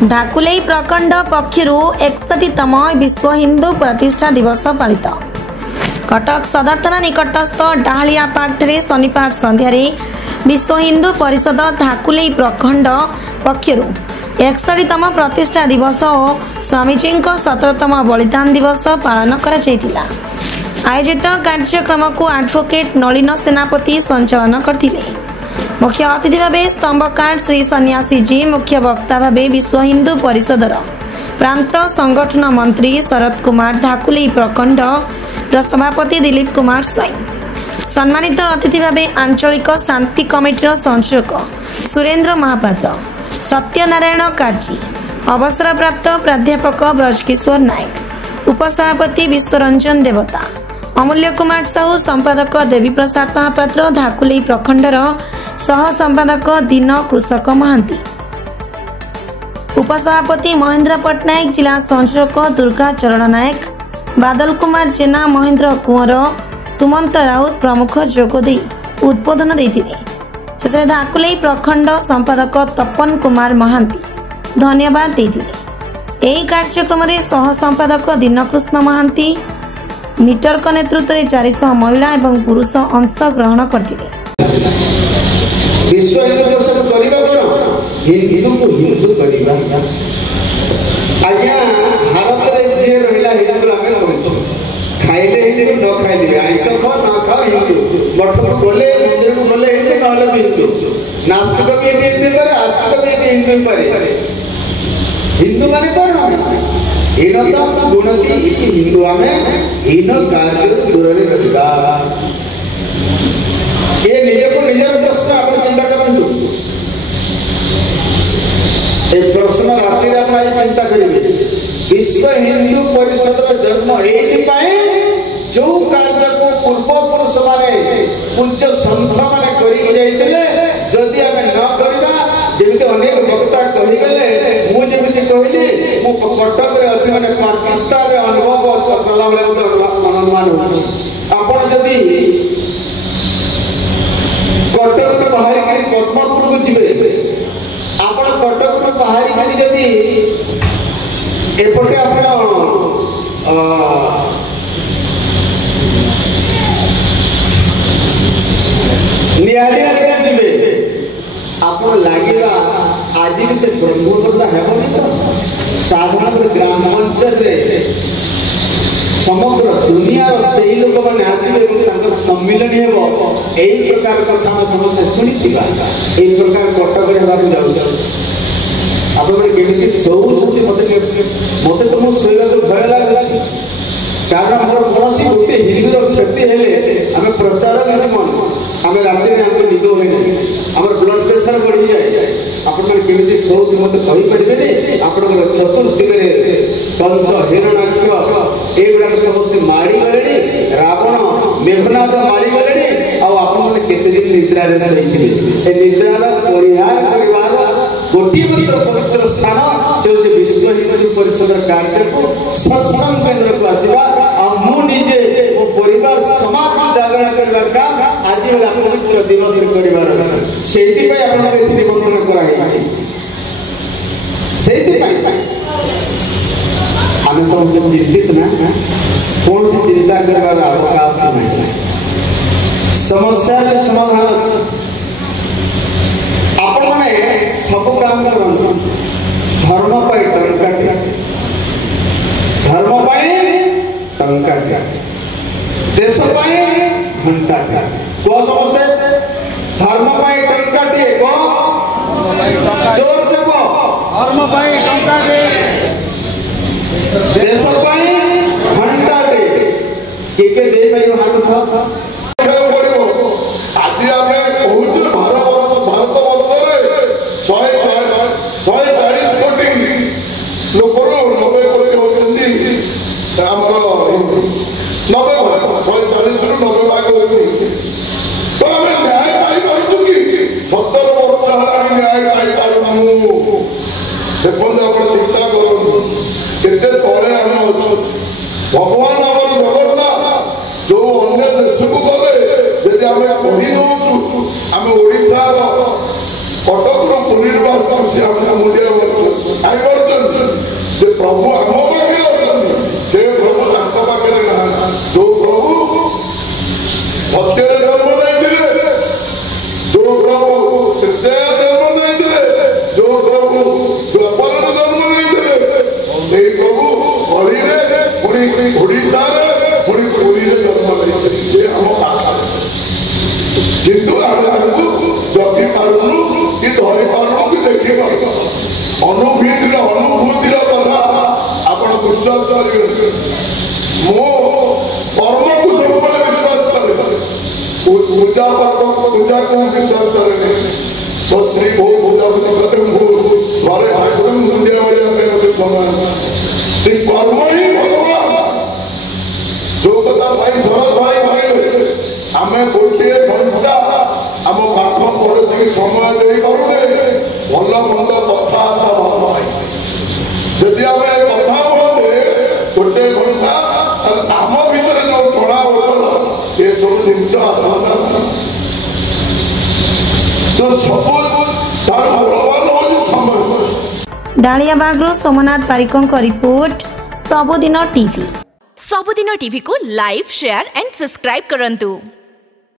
धाकुलेई प्रखंड पक्षर 61तम विश्व हिंदू प्रतिष्ठा दिवस पालित। कटक सदर थाना निकटस्थ डाहलिया पार्क शनिवार संध्यार विश्व हिंदू परिषद धाकुलेई प्रखंड पक्षर 61तम प्रतिष्ठा दिवस और स्वामीजी 17तम बलिदान दिवस पालन कर आयोजित कार्यक्रम को एडवोकेट नलिन सेनापति संचालन करते। मुख्य अतिथि भाव स्तंभकार श्री सन्यासी जी, मुख्य वक्ता भाव विश्व हिंदू परिषदर प्रांत संगठन मंत्री शरद कुमार, धाकुलेई प्रखंड सभापति दिलीप कुमार स्वाई, सम्मानित अतिथि भाव आंचलिक शांति कमिटीर संयोजक सुरेंद्र महापात्र, सत्यनारायण कार्जी, अवसरप्राप्त प्राध्यापक ब्रजकिशोर नायक, उपसभापति विश्वरंजन देवता, अमूल्य कुमार साहू, संपादक देवी प्रसाद महापात्र, धाकुलेई प्रखंडर सह संपादक दीन कृषक महांती, उपसभापति महेंद्र पट्टनायक, जिला संयोजक दुर्गा चरण नायक, बादल कुमार जेना, महेंद्र कुंवर, सुमंत राउत प्रमुख जोगदे उद्बोधन देते। शेष धाकुलेई प्रखंड संपादक तपन कुमार महांती धन्यवाद देते। यही कार्यक्रम में सह संपादक दीनकृष्ण महांती, मीटर का नेतृत्व में 400 महिला एवं पुरुष अंश ग्रहण करते। विश्व हिंदू परिषद करिबा कोन हिंदू को हिंदू करिबा आज्ञा भारत रे जे रहिला हिंदू आमे कहू खाइले हिंदू न खाइले आइस खा न खा हिंदू मठ को बोले मंदिर को बोले हिंदू नहले भी हिंदू नास्तिक भी हिंदू करे आस्तिक भी हिंदू करे हिंदू माने कोन इन तो गुणती हिंदू आमे इन कार्य दूर रे रहिबा ये निजे को निजर प्रश्न आप चिंता करंतु एक प्रश्न राति रे आपण चिंता करिवे विश्व हिंदू परिषद जन्म एति पाए जो कार्य को पूर्व पुरुष माने पूज्य संत माने करि जाइतिले जदि हम न करबा जेमिति अनेक वक्ता कहि गेले मु जेमिति कहली मु कटक रे अछि माने पाकिस्तान रे अनुभव कला बेले अनुमान होछि आपण जदि कटक में बाहर के पद्मपुर को जीवे आपण कटक में बाहर के जदी एपटे आपण नियालिया के जीवे आपण लागेला आज भी से ब्रह्मपुरदा हेबनी तो साधारण ग्राम पंचायत रे समग्र दुनिया से लोक मैंने आसवे सम्मिलन हे प्रकार कथा हम समस्त शुणिथिबा एई प्रकार कटक रे हेबाक जाउछ आपन केमिति सोउछथि मते तो मो सोइला तो भय लागुछि कारण हमर कोनोसी गोटे हिंदू रो क्षति हेले हमें प्रचार अछि मन हमें रात्रि रे हमके निद होय नै हमर ब्लड प्रेशर बढ़ी जाय आपन केमिति सोउछ मते कहि परिबे नै आपन चतुर्दिग रे कंस हिरणाक्ष एगुड़ा समस्त माड़ी गले रावण मेघनाथ माड़ी गले आ आपन केते दिन निद्रा रे सहिथिबे ए निद्रार परिहार परिवार गोटी मात्र पवित्र स्थान से होचे विश्व हिंदू परिषद कार्य को सत्संग केंद्र को आसीबा आ मु निजे ओ परिवार समाज जागरण करबार काम आज वाला पवित्र दिवस रे परिवार अछि सेति पय आपन के निमंत्रण करा हेछि सेति पय हम समस्त चिंतित ना कौन सी चिंता करने अवकाश नहीं समस्या के समाधान अच्छी आपण माने सब काम करन धर्म पाई टंका धर्म पाई टंका देश पाई घंटा को समझते धर्म पाई टंका को जोर से को धर्म पाई टंका देश पाई घंटा के दे पाइबो हाथ उठा आज आमे बहुत भारत वर्ष रे 140 कोटी लोक 90 कोटी होती हमर 90 140 रु 90 भाग होती तो हम न्याय पाई पाइछु कि 70 वर्ष हलानी न्याय पाई पारमु देखो आपण चिंता करू केते तळे हम अछु भगवान हमर जगन्नाथ जो अन्य देश को ମୁଁ କର୍ମକୁ ସବୁବେଳେ ବିଶ୍ୱାସ କରେ, ପୂଜା ପୂଜାକୁ ବିଶ୍ୱାସ କରେନି। ମୋ ସ୍ତ୍ରୀ ବହୁତ ପୂଜାପୂଜି କରେ, ମୁଁ ଘରେ ଠାକୁରଙ୍କୁ ମୁଣ୍ଡିଆ ମାରିବା ପାଇଁ ମୋତେ ସମୟ। କର୍ମ ହିଁ ଭଗବାନ। ଯୋଉ କଥା ଭାଇ ଶରତ ଭାଇ କହିଲେ, ଆମେ ଗୋଟିଏ ଘଣ୍ଟା ଆମ ପାଖ ପଡ଼ୋଶୀ ସମୟ ଦେଇପାରୁନେ ଭଲ ମନ୍ଦ କଥାବାର୍ତ୍ତା ଭଲ ଭାଇ। ଯଦି ଆମେ କଥା ହୁଅନ୍ତେ ଗୋଟେ ଘଣ୍ଟା, ଆମ ଭିତରେ ଯୋଉ କଳା ଏସବୁ ଜିନିଷ ଆସନ୍ତା। ତ ସବୁ ତାର ବଳବାନ ହଉଛି ସମୟ। डालियाबागରୁ सोमनाथ पारिकଙ୍କ रिपोर्ट सबुदिन टीवी। सबुदिन टीवी को लाइव शेयर एंड सब्सक्राइब करंतु।